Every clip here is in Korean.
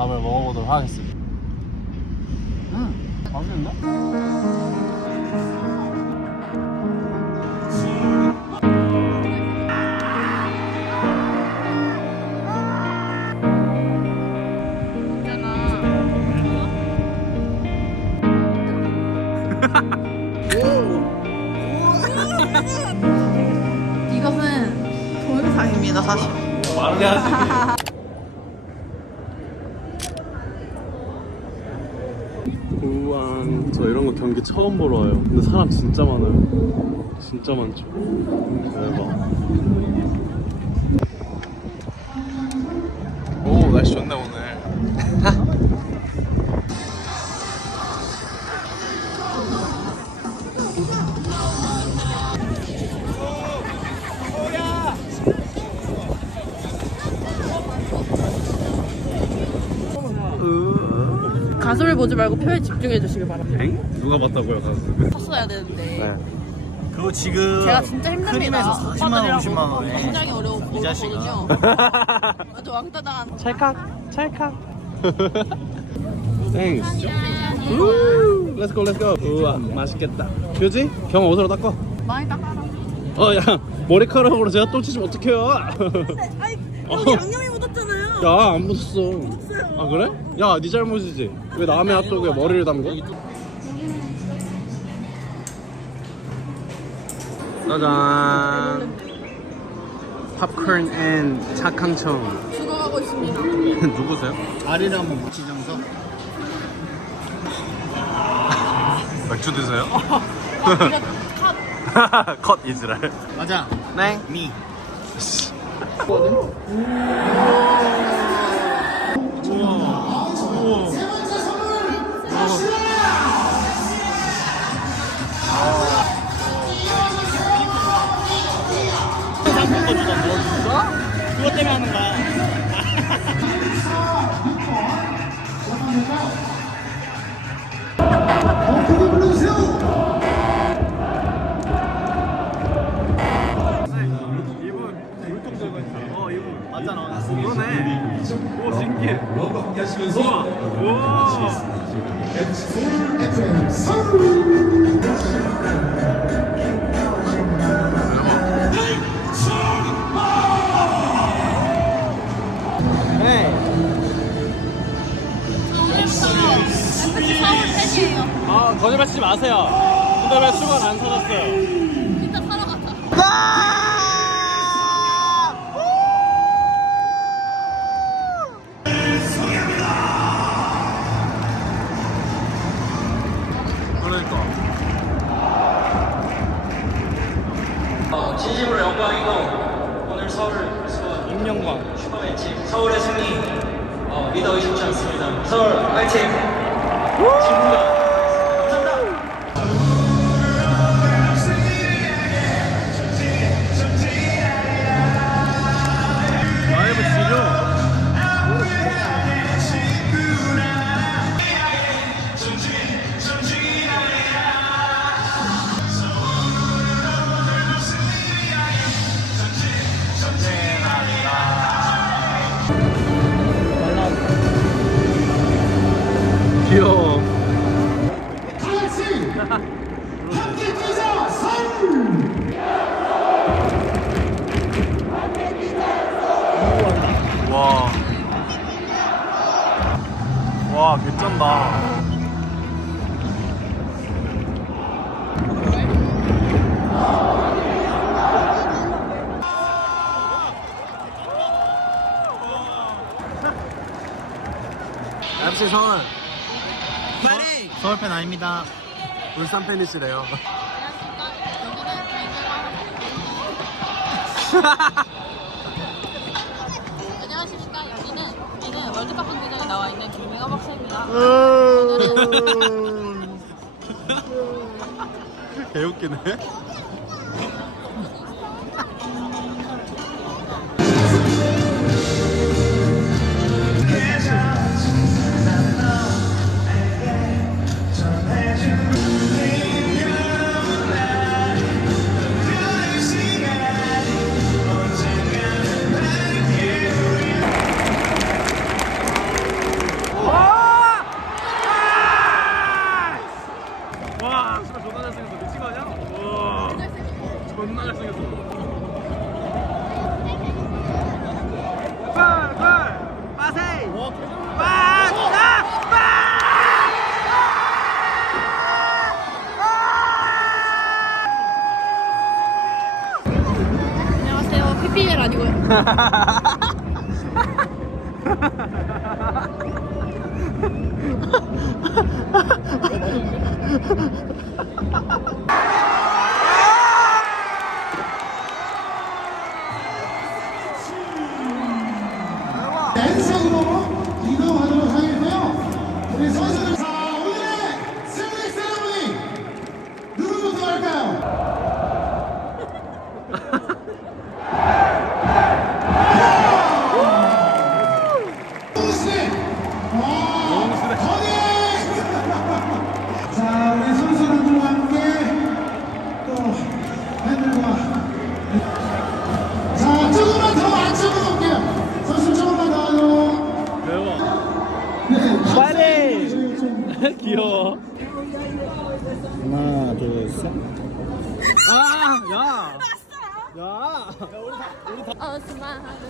밥을 먹어보도록 하겠습니다. 맛있는데? 이것은 동영상입니다 사실. 말을 해야지. 우와, 저 이런 거 경기 처음 보러 와요. 근데 사람 진짜 많아요. 진짜 많죠. 대박. 오, 날씨 좋네 오늘. 가슴을 보지 말고 표에 집중해 주시길 바랍니다. 엥? 누가 봤다고요, 가수? 샀어야 되는데. 네. 그거 지금 제가 진짜 힘듭니다. 크림에서 40만 원, 50만 원에 굉장히 어려운 이 자식아. 거거든요. 아주 왕따당한. 찰칵, 찰칵. 땡스. 우, 렛츠고, 렛츠고. 우와, 맛있겠다. 그지? 경아 옷으로 닦어. 많이 닦아라. 야, 머리카락으로 제가 똥 치시면 어떡해요? 아이, 여기 양념이 묻었잖아요. 야, 안 묻었어. 아, 그래? 야, 네 잘못이지. 왜 남의 핫도그에 머리를 담궈? 짜잔. 팝콘 앤 착항청. 죽어가고 있습니다. 누구세요? 아리를 한번 지정서. 맥주 드세요? 컷. 컷 이즈랄. 맞아. 네. 미. 그것 때문에 하는 거야. 이분 맞잖아. 그러네. 오, 신기해. 우와. 우와. 서울 팬이에요. 아, 거짓말 치지 마세요. 근데 왜 수건 안 사줬어요? 일단 사러 가자. 그러니까. 진심으로 영광이고 오늘 서울 수원 임영광. 슈퍼 매치 서울의 승리 믿어 의심치 않습니다. 서울 파이팅! 지금과 라이브 지죠? 귀여워. 와. 와, 개쩐다. FC 서울. 서울 팬 아닙니다. 울산 팬이시래요. 안녕하십니까. 여기는 월드컵 경기장에 나와 있는 김민아 박사입니다. 개웃기네. 안녕하세요. PPL 아니고요. 랜선으로 이동하도록 하겠고요. 우리 선수들 자 오늘의 승리 세레모니 누구부터 할까요? 자 우리 선수들과 함께 또 팬들과 자 조금만 더 안쪽으로 올게요. 선수 조금만 더 하도록. 네, 파이팅! 귀여워. 하나, 둘, 셋.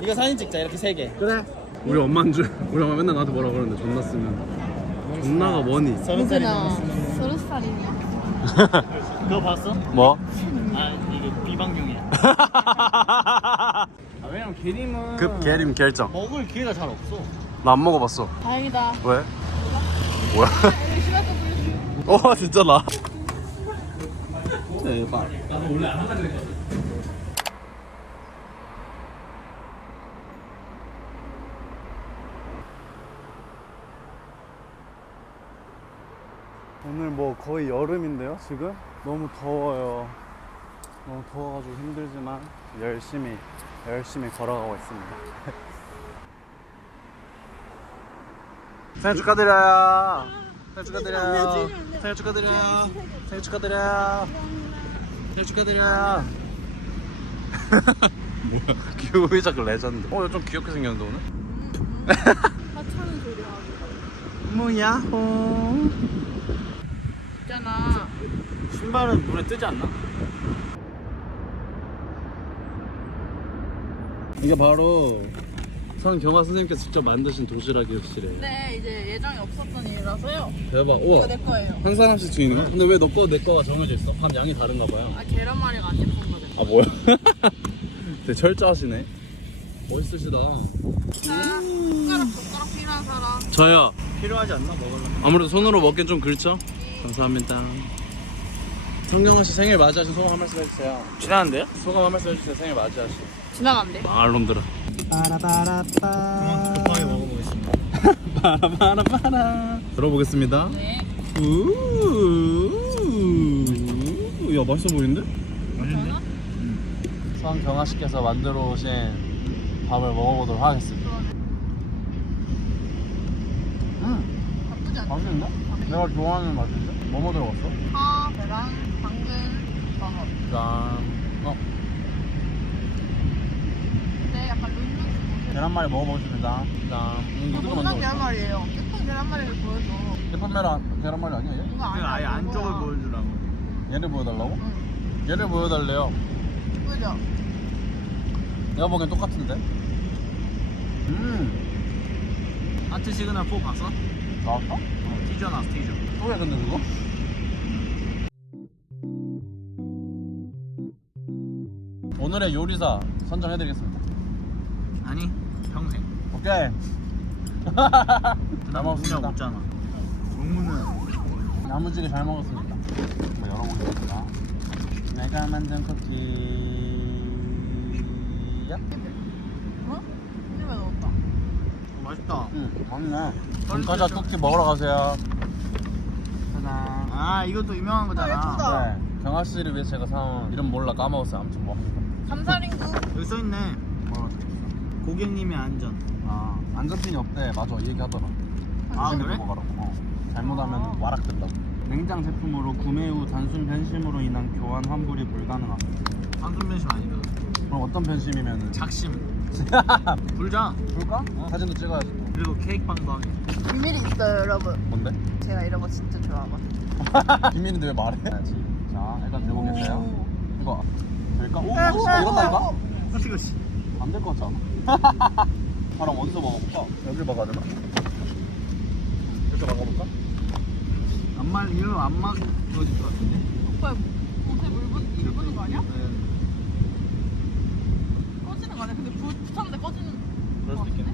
이거 사진 찍자, 이렇게 3개. 그래. 우리 엄마인 줄. 우리 엄마 맨날 나한테 뭐라 그러는데 존나 쓰면. 존나가 뭐니? 30살이 서른 살이냐? 그거 봤어? 뭐? 아, 이게 비방용이야. 왜냐면 게림은 급 계림 결정. 먹을 기회가 잘 없어. 나 안 먹어봤어. 다행이다. 왜? 뭐야? 진짜 나. 대박. 오늘 뭐 거의 여름인데요 지금? 너무 더워요. 너무 더워가지고 힘들지만 열심히 걸어가고 있습니다. 생일 축하드려요. 생일 축하드려요. 생일 축하드려요. 생일 축하드려요. 생일 축하드려요. 뭐야? 기우이 자꾸 레전드. 좀 귀엽게 생겼는데 오늘? 하찮은 소리 하고. 뭐야호. 있잖아. 신발은 물에 뜨지 않나? 이게 바로 성경화 선생님께서 직접 만드신 도시락이었시래. 근데 이제 예정이 없었던 일이라서요. 대박. 이거 우와. 내 거예요. 한 사람씩 주는 거야? 근데 왜 너 거 내 거가 정해져 있어? 밥 양이 다른가 봐요. 아 계란말이가 안 예쁜 거죠. 아 뭐야? 되게 철저하시네. 멋있으시다. 자, 젓가락 필요한 사람. 저요. 필요하지 않나? 먹으려면. 아무래도 손으로 먹긴 좀 그렇죠? 감사합니다. 성경아 씨 생일 맞이하신 소감 한 말씀 해주세요. 지나는데요? 소감 한 말씀 해주세요. 생일 맞이하신. 지나간대. 망할 놈들아. 그만 급하게 먹어보겠습니다. 빠라바라바라. 들어보겠습니다. 네. 야 맛있어 보이는데? 맛있네. 성경아 씨께서 만들어 오신 밥을 먹어보도록 하겠습니다. 나쁘지 않아. 맛있는데? 내가 좋아하는 맛인데? 뭐뭐 들어갔어? 파, 계란, 당근, 버섯. 짠. 근데 약간 룰루스. 계란말이 먹어보겠습니다. 짠. 이것도 무슨 만들어. 계란말이에요? 예쁜 계란말이를 보여줘. 예쁜 계란말이 아니야 얘? 이거 그냥 아예 안쪽을 보여주라고. 얘를 보여달라고? 응. 얘를 보여달래요. 그죠? 내가 보기엔 똑같은데? 하트 시그널 4 봤어? 나왔어? 티저 나왔어, 티저. 또 해 근데 그거? 오늘의 요리사 선정해드리겠습니다. 아니, 평생. 오케이. 잘 먹었습니다. 없잖아. 용무는 야무지게 잘 먹었습니다. 한번 열어보겠습니다. 내가 만든 쿠키야? 어? 힘을 넣었다. 맛있다. 응, 맛있네. 돈까자 쿠키 먹으러 가세요. 짜잔. 아, 이것도 유명한 거잖아. 예쁘다. 네, 경아 씨를 위해 제가 사온 이름 몰라 까먹었어요. 아무튼 뭐. 삼사링구. 여기 써있네. 뭐라고 적혔어? 고객님의 안전. 아, 안전핀이 없대. 맞아, 이 얘기 하더라. 아, 조심히 그래? 들고 가라고. 잘못하면 와락 된다고. 냉장 제품으로 구매 후 단순 변심으로 인한 교환 환불이 불가능합니다. 방금 변심 아니다. 그럼 어떤 변심이면은? 작심. 불자. 볼까? 사진도 찍어야지. 또. 그리고 케이크 빵도 하게. 비밀이 있어요, 여러분. 뭔데? 제가 이런 거 진짜 좋아하거든요. 비밀인데 왜 말해? 자, 일단 들고 계세요. 이거 될까? 오, 오, 이런다니까? 어떻게 씨. 안 될 것 같지 않아? 바람 어디서 먹어볼까? 여기 먹어야 되나? 이렇게 먹어볼까? 안 말리면 안 막어질 것 같은데. 오빠 옷에 물 부는 거 아니야? 네. 꺼지는 거 아니야? 근데 불 붙었는데 꺼지는 그럴 거 수도 있겠네.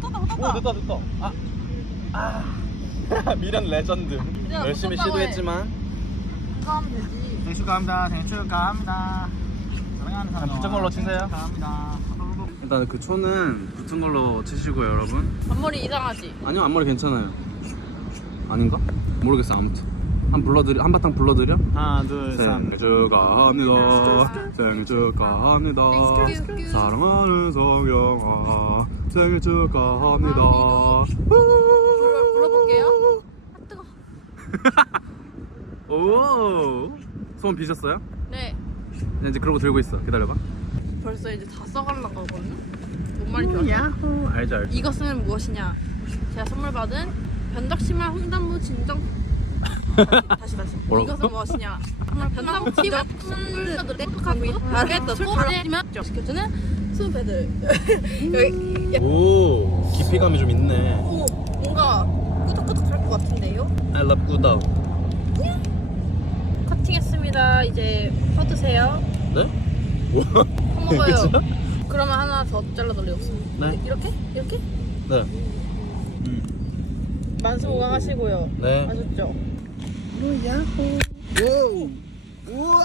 붙었다. 오 됐다. 미련 레전드. 열심히 붙었다고 해. 시도했지만 이거 하면 되지. 생일 축하합니다. 생일 축하합니다. 사랑하는 사람. 붙은 걸로 치세요. 축하합니다. 일단 그 초는 붙은 걸로 치시고요, 여러분. 앞머리 이상하지? 아니요, 앞머리 괜찮아요. 아닌가? 모르겠어. 아무튼 한바탕 불러드려. 하나, 둘, 생일 축하합니다. 생일 축하합니다. 사랑하는 성경아, 생일 축하합니다. 불러볼게요. 아 뜨거. 오, 소원 비셨어요? 네. 이제 그러고 들고 있어. 기다려봐. 벌써 이제 다 써가려고 하거든요. 뭔 말인지 알아? 알죠. 이것은 무엇이냐? 제가 선물 받은 변덕심한 홍단무 진정. 다시. 뭐라고? 이것은 무엇이냐? 변덕 티와 선물들을 행복하고 다르게 술 받으면 시켜주는 수배들. 여기 오, 깊이감이 좀 있네. 오, 뭔가 꾸덕꾸덕할 것 같은데요? I love 구독. 커팅했습니다. 이제 퍼드세요. 네? 퍼먹어요. 그러면 하나 더 잘라드리겠습니다. 네. 이렇게? 네. 만수무강 하시고요. 네. 아셨죠? 오. 우와.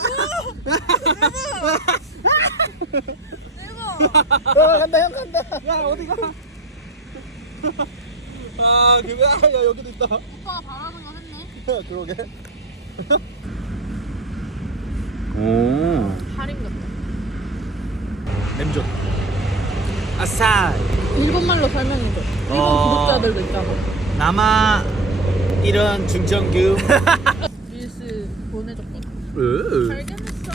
간다 형 간다. 야 어디가? 아 그거야. 야 여기도 있다. 오빠가 바라는 거 했네. 그러게. 오. 할인 같다. 냄새. 아싸. 일본말로 설명해줘. 일본 구독자들도 있잖아. 남아 이런 중정규. 릴스 보내줬거든. 으. 발견했어.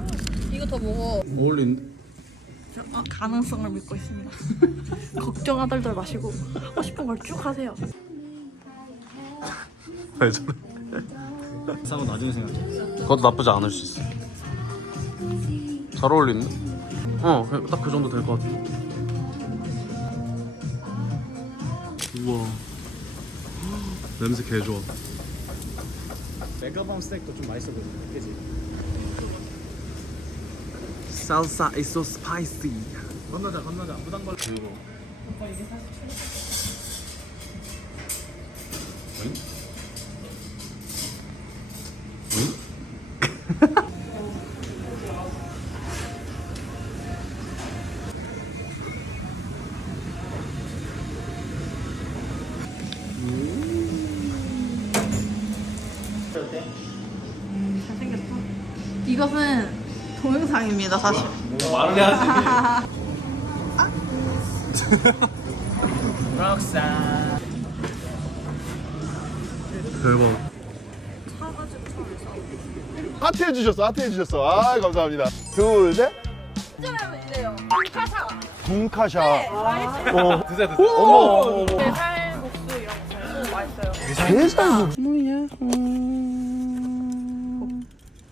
이거 더 먹어. 어울린. 가능성을 믿고 있습니다. 걱정하덜덜 마시고 하고 싶은 걸 쭉 하세요. 왜 저래? 사고 나중에 생각해. 그것도 나쁘지 않을 수 있어. 잘 어울리네. 딱 그 정도 될 것 같아. 우와. 냄새 개 좋아. 메가밤 스테이크도 좀 맛있어 보이네. 그지? Salsa is so spicy. 건너자. 무당벌. 그리고. 응? 잘생겼어. 이것은 동영상입니다, 사실. 말을 해야지. 록산. 대박. 하트 해주셨어. 아 감사합니다. 둘 셋. 시점하면 이래요. 카사. 군카샤. 드세요. 어머. 게살국수 이런 거 너무 맛있어요. 게살국.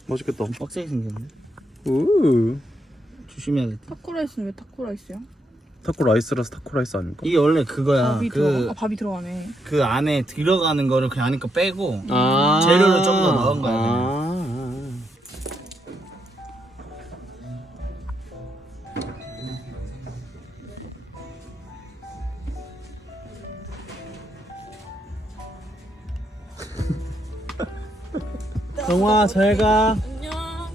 맛있겠다. 빡세게 생겼네. 오. 조심해야겠다. 타코라이스는 왜 타코라이스야? 타코 라이스라서 타코 라이스 아닐까? 이게 원래 그거야. 밥이 들어가네. 그 안에 들어가는 거를 그냥 안에 거 빼고 아. 재료를 좀 더 넣은 거야. 그냥. 영화 잘 가. 안녕.